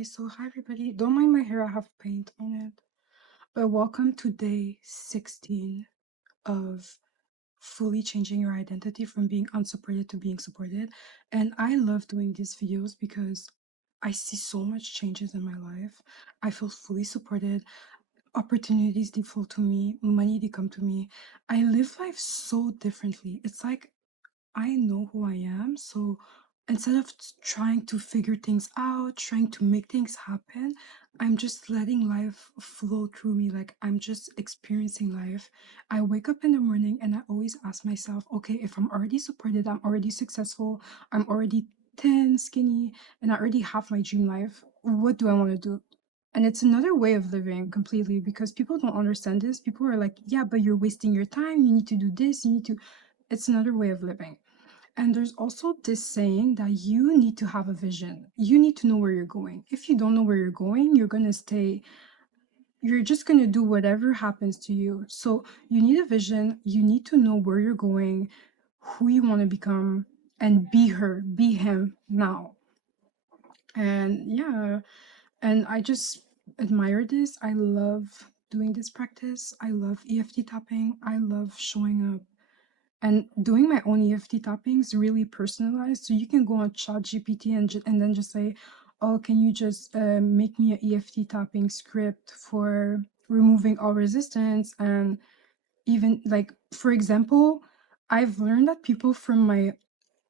Okay, so hi everybody. Don't mind my hair, I have paint on it. But welcome to day 16 of fully changing your identity from being unsupported to being supported. And I love doing these videos because I see so much changes in my life. I feel fully supported. Opportunities they flow to me, money they come to me. I live life so differently. It's like I know who I am. So instead of trying to figure things out, trying to make things happen, I'm just letting life flow through me. Like I'm just experiencing life. I wake up in the morning and I always ask myself, okay, if I'm already supported, I'm already successful, I'm already thin, skinny, and I already have my dream life, what do I want to do? And it's another way of living completely because people don't understand this. People are like, yeah, but you're wasting your time. You need to do this. You need to. It's another way of living. And there's also this saying that you need to have a vision. You need to know where you're going. If you don't know where you're going, you're just going to do whatever happens to you. So you need a vision. You need to know where you're going, who you want to become, and be her, be him now. And yeah, and I just admire this. I love doing this practice. I love EFT tapping. I love showing up and doing my own EFT tappings really personalized. So you can go on ChatGPT and then just say, oh, can you just make me an EFT tapping script for removing all resistance? And even like, for example, I've learned that people from my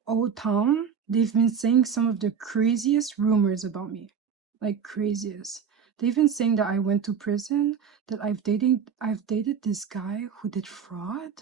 old town, they've been saying some of the craziest rumors about me, like craziest. They've been saying that I went to prison, that I've dated this guy who did fraud,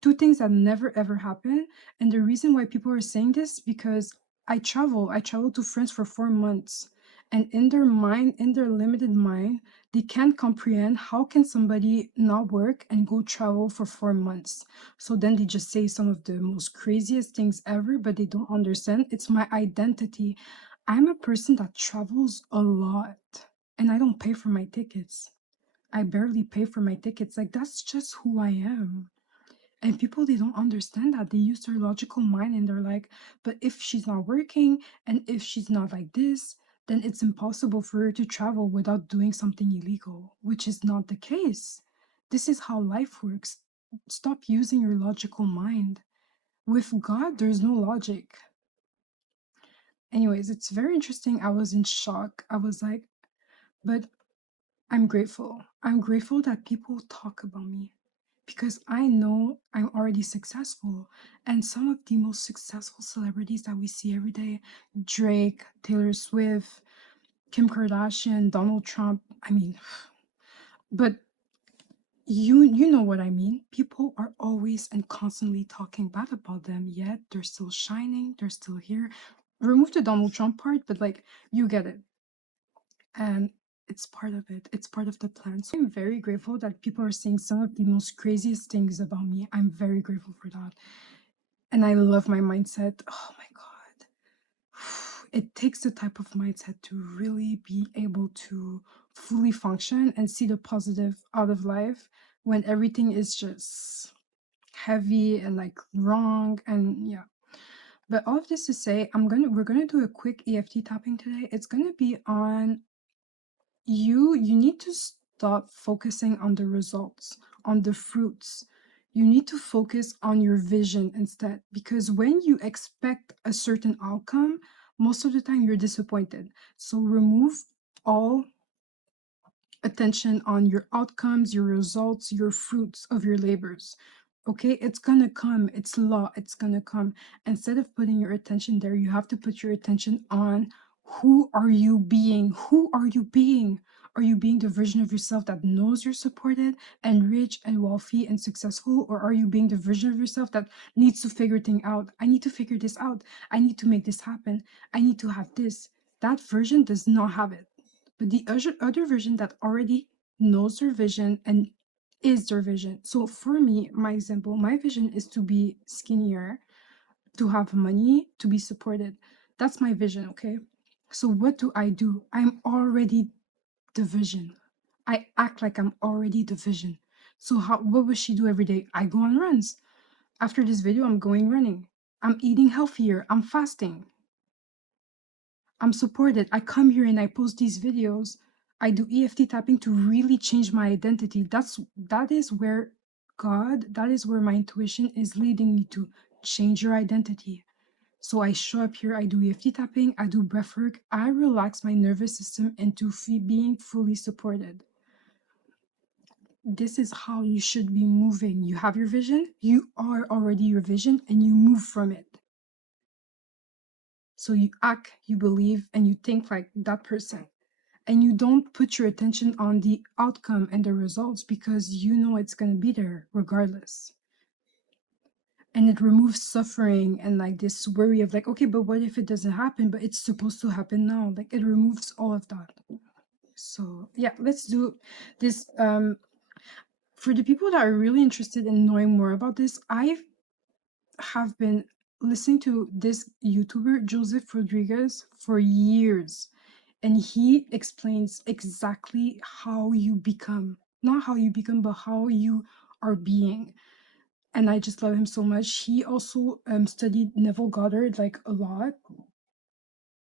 two things that never ever happen. And the reason why people are saying this because I traveled to France for 4 months, and in their mind, in their limited mind, they can't comprehend how can somebody not work and go travel for 4 months. So then they just say some of the most craziest things ever, but they don't understand it's my identity. I'm a person that travels a lot, and I don't pay for my tickets. I barely pay for my tickets. Like that's just who I am. And people, they don't understand that. They use their logical mind and they're like, but if she's not working and if she's not like this, then it's impossible for her to travel without doing something illegal, which is not the case. This is how life works. Stop using your logical mind. With God, there's no logic. Anyways, it's very interesting. I was in shock. I was like, but I'm grateful. I'm grateful that people talk about me because I know I'm already successful. And some of the most successful celebrities that we see every day, Drake, Taylor Swift, Kim Kardashian, Donald Trump, I mean, but you know what I mean. People are always and constantly talking bad about them, yet they're still shining, they're still here. Remove the Donald Trump part, but like you get it. And it's part of it. It's part of the plan. So I'm very grateful that people are saying some of the most craziest things about me. I'm very grateful for that. And I love my mindset. Oh my God. It takes the type of mindset to really be able to fully function and see the positive out of life when everything is just heavy and like wrong. And yeah. But all of this to say, we're gonna do a quick EFT tapping today. It's gonna be on you need to stop focusing on the results, on the fruits. You need to focus on your vision instead, because when you expect a certain outcome, most of the time you're disappointed. So remove all attention on your outcomes, your results, your fruits of your labors. Okay, it's gonna come. It's law. It's gonna come. Instead of putting your attention there, you have to put your attention on who are you being? Who are you being? Are you being the version of yourself that knows you're supported and rich and wealthy and successful? Or are you being the version of yourself that needs to figure things out? I need to figure this out. I need to make this happen. I need to have this. That version does not have it. But the other version that already knows their vision and is their vision. So for me, my example, my vision is to be skinnier, to have money, to be supported. That's my vision, okay? So what do? I'm already the vision. I act like I'm already the vision. So what will she do every day? I go on runs. After this video, I'm going running. I'm eating healthier. I'm fasting. I'm supported. I come here and I post these videos. I do EFT tapping to really change my identity. That is where that is where my intuition is leading me to change your identity. So I show up here, I do EFT tapping, I do breath work, I relax my nervous system into being fully supported. This is how you should be moving. You have your vision, you are already your vision, and you move from it. So you act, you believe, and you think like that person. And you don't put your attention on the outcome and the results because you know it's going to be there regardless. And it removes suffering and like this worry of like, okay, but what if it doesn't happen? But it's supposed to happen now. Like it removes all of that. So yeah, let's do this. For the people that are really interested in knowing more about this, I have been listening to this YouTuber, Joseph Rodriguez, for years. And he explains exactly how you become, not how you become, but how you are being. And I just love him so much. He also studied Neville Goddard like a lot,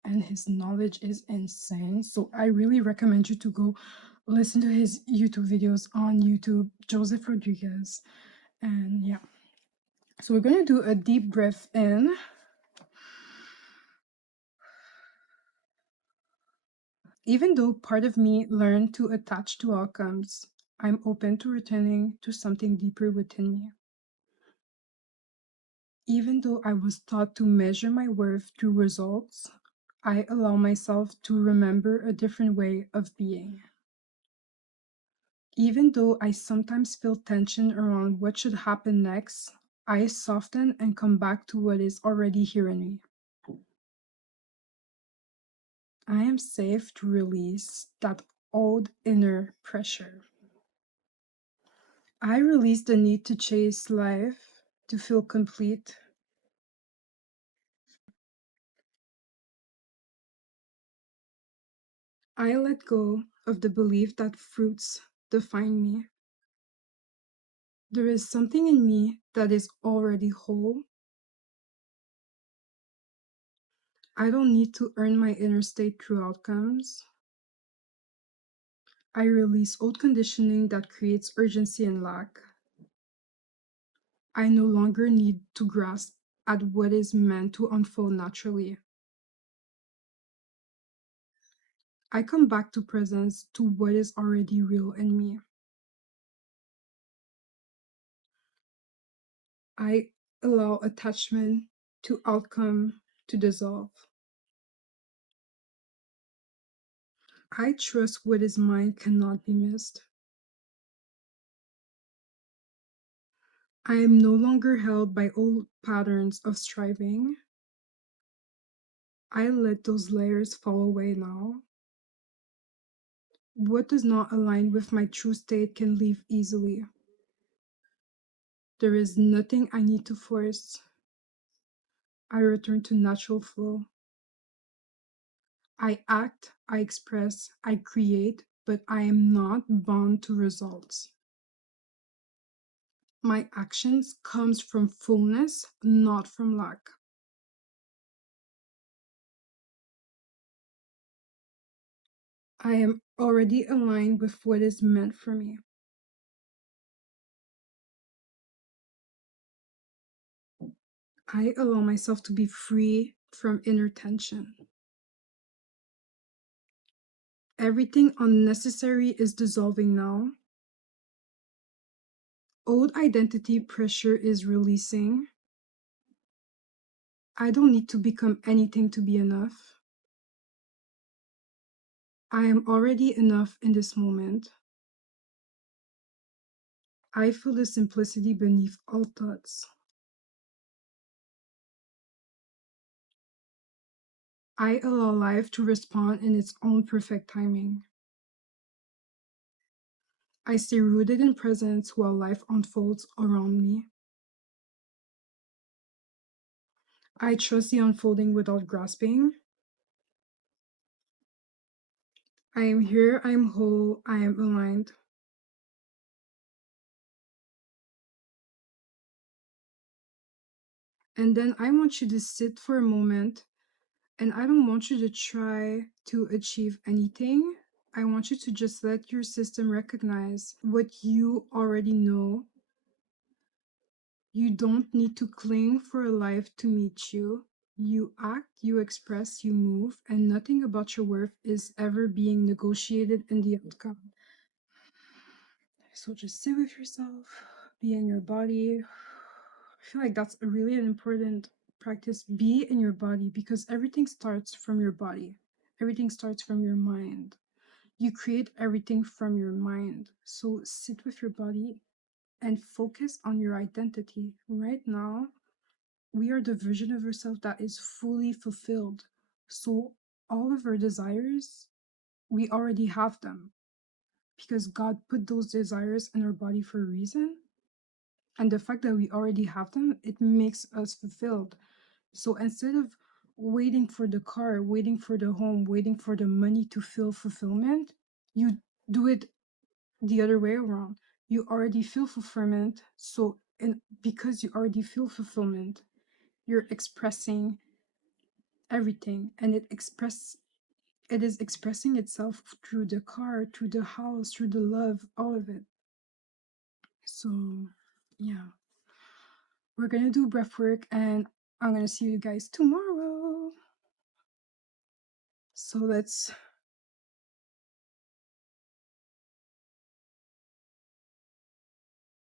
and his knowledge is insane. So I really recommend you to go listen to his YouTube videos on YouTube, Joseph Rodriguez. And yeah, so we're gonna do a deep breath in. Even though part of me learned to attach to outcomes, I'm open to returning to something deeper within me. Even though I was taught to measure my worth through results, I allow myself to remember a different way of being. Even though I sometimes feel tension around what should happen next, I soften and come back to what is already here in me. I am safe to release that old inner pressure. I release the need to chase life, to feel complete. I let go of the belief that fruits define me. There is something in me that is already whole. I don't need to earn my inner state through outcomes. I release old conditioning that creates urgency and lack. I no longer need to grasp at what is meant to unfold naturally. I come back to presence, to what is already real in me. I allow attachment to outcome to dissolve. I trust what is mine cannot be missed. I am no longer held by old patterns of striving. I let those layers fall away now. What does not align with my true state can leave easily. There is nothing I need to force. I return to natural flow. I act, I express, I create, but I am not bound to results. My actions comes from fullness, not from lack. I am already aligned with what is meant for me. I allow myself to be free from inner tension. Everything unnecessary is dissolving now. Old identity pressure is releasing. I don't need to become anything to be enough. I am already enough in this moment. I feel the simplicity beneath all thoughts. I allow life to respond in its own perfect timing. I stay rooted in presence while life unfolds around me. I trust the unfolding without grasping. I am here, I am whole, I am aligned. And then I want you to sit for a moment And I don't want you to try to achieve anything. I want you to just let your system recognize what you already know. You don't need to cling for a life to meet you. You act, you express, you move, and nothing about your worth is ever being negotiated in the outcome. So just sit with yourself, be in your body. I feel like that's a really an important practice. Be in your body, because everything starts from your body. Everything starts from your mind. You create everything from your mind. So sit with your body and focus on your identity. Right now, we are the version of ourselves that is fully fulfilled. So all of our desires, we already have them, because God put those desires in our body for a reason. And the fact that we already have them, it makes us fulfilled. So instead of waiting for the car, waiting for the home, waiting for the money to feel fulfillment, you do it the other way around. You already feel fulfillment. So, and because you already feel fulfillment, you're expressing everything, and it is expressing itself through the car, through the house, through the love, all of it. So yeah, we're gonna do breath work, and I'm gonna see you guys tomorrow. So let's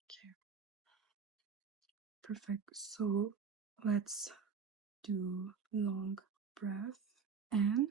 okay, perfect. So let's do long breath and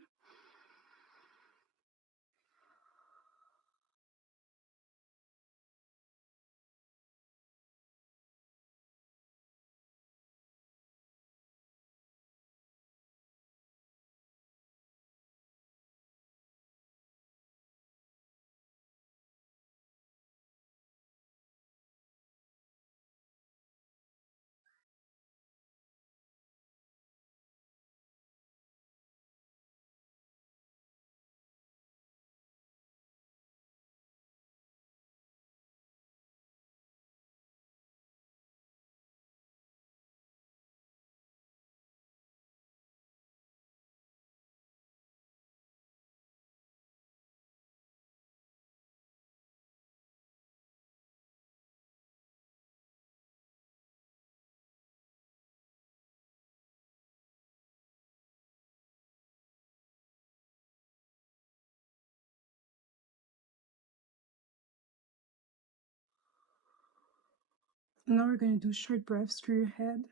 now we're gonna do short breaths through your head.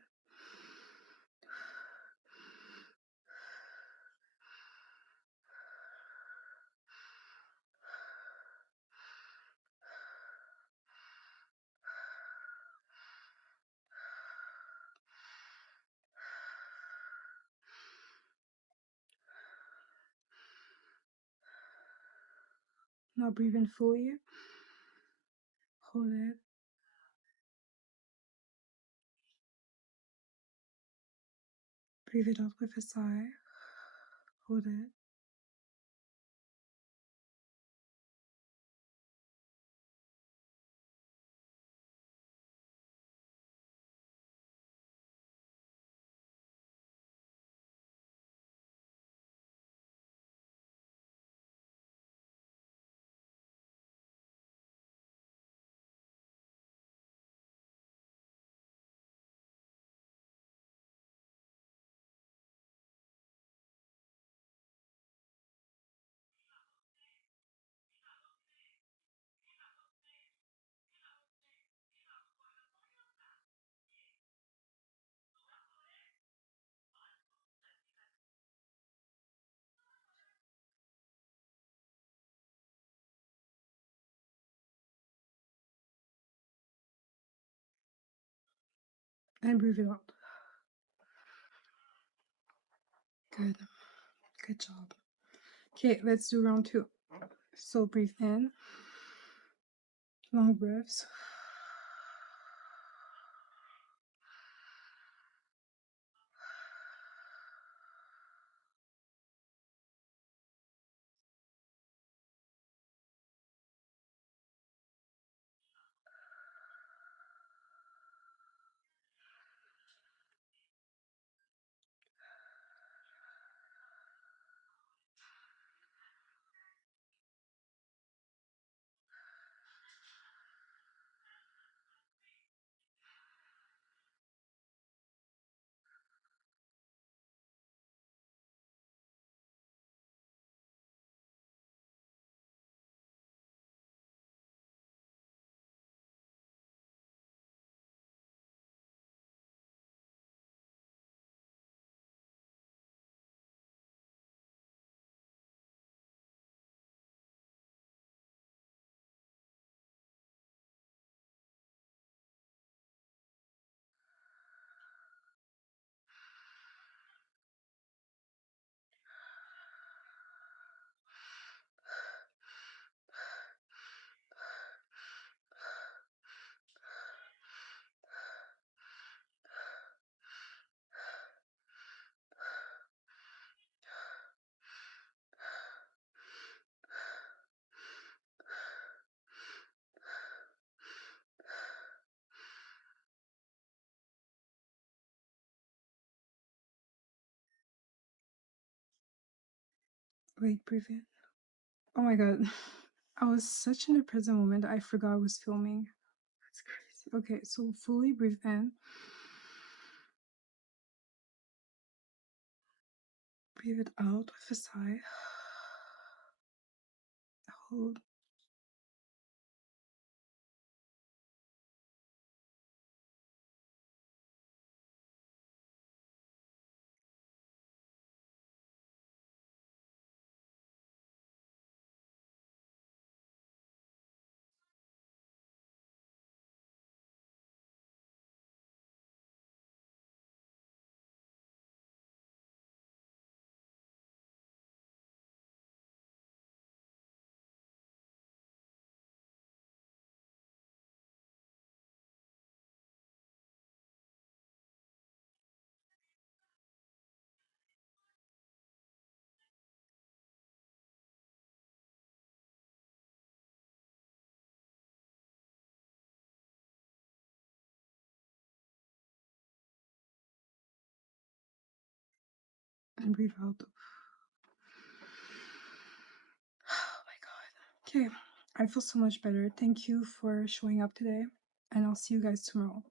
Now breathe in fully. Hold it. Breathe it out with a sigh. Hold it. And breathe it out. Good. Good job. Okay, let's do round two. So breathe in. Long breaths. Wait, breathe in. Oh my god. I was such in a present moment that I forgot I was filming. That's crazy. Okay, so fully breathe in. Breathe it out with a sigh. Hold. And breathe out. Oh my god. Okay, I feel so much better. Thank you for showing up today, and I'll see you guys tomorrow.